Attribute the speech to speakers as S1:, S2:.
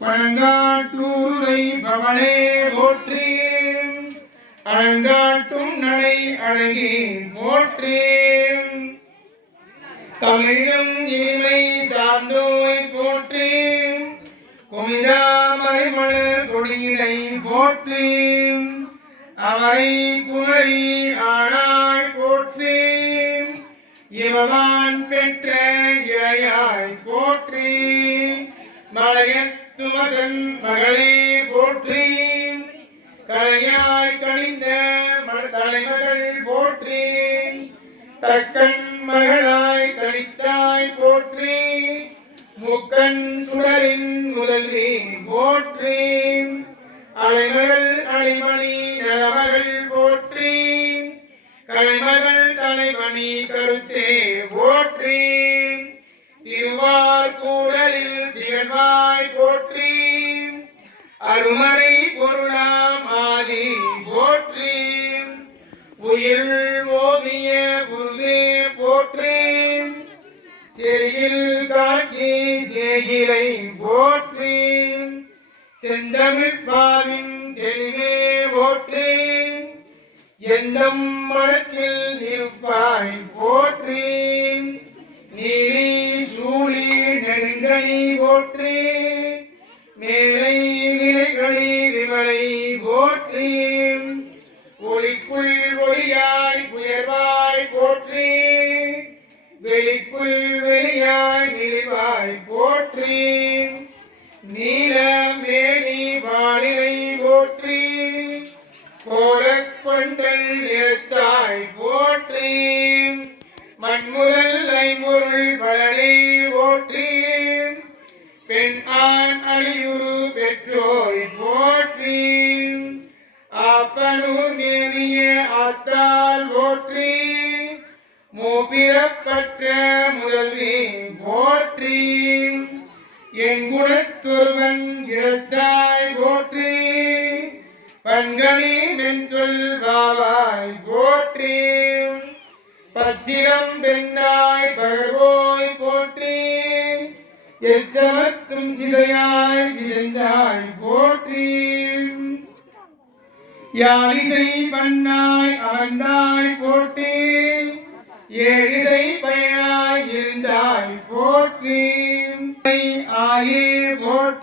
S1: பழங்காட்டூரை பவனே போற்றி அழங்காட்டும் நடை அழகே போற்றி தமிழும் இனிமை சார்ந்தோய் போற்றி குமிதா மறைமலர் கொடியினை போற்றி அவரை குமரி ஆனாய் போற்றி இவவான் பெற்ற இளையாய் போற்றி மலையத்துமகன் மகளே போற்றி. கலையாய் கணிந்த தலைமகள் போற்றி. தக்கன் மகளாய் கணித்தாய் போற்றி. முக்கன் சுடரின் முதல்வி போற்றி. அலைமகள் அலைமணி நலமகள் போற்றி. கலைமகள் தலைமணி கருத்தே போற்றி. திருவார்கூர் திகழ்வாய் போற்றி. அருமறை பொருளாம் ஆதி போற்றி. உயிர் ஓவிய குருவே போற்றி. செயில் காட்சி சேகிலை போற்றி. செந்தமிழ்பாவின் தெளிவே போற்றி. எந்தம் மனத்தில் நிற்பாய் போற்றி. நீலி நெருங்கனி போற்றி மேலை விலைகளி விமலை போற்றி ஒளிக்குள் ஒளியாய் புயர்வாய் போற்றி வெளிக்குள் வெளியாய் நிலைவாய் போற்றி நீல மேனி வானிலை போற்றி கோலக் கொண்டல் நிறத்தாய் போற்றி மண்முதல் பெண் ஆண் அழியுறு பெற்றோய் போற்றி. ஆப்பனூர் மேவிய ஆத்தால் போற்றி. மூபிரப்பற்ற முதல்வி போற்றி. என் குணத்தொருவன் இழத்தாய் போற்றி. பண்கணி மென்சொல் பாவாய் போற்றி. பச்சிலம் பெண்ணா அச்சமத்தும் இதையாய் இழந்தாய் போற்றி. யாழிசை பண்ணாய் அமர்ந்தாய் போற்றி. ஏழிசை பயனாய் இருந்தாய் போற்றி. ஆயே போற்றி.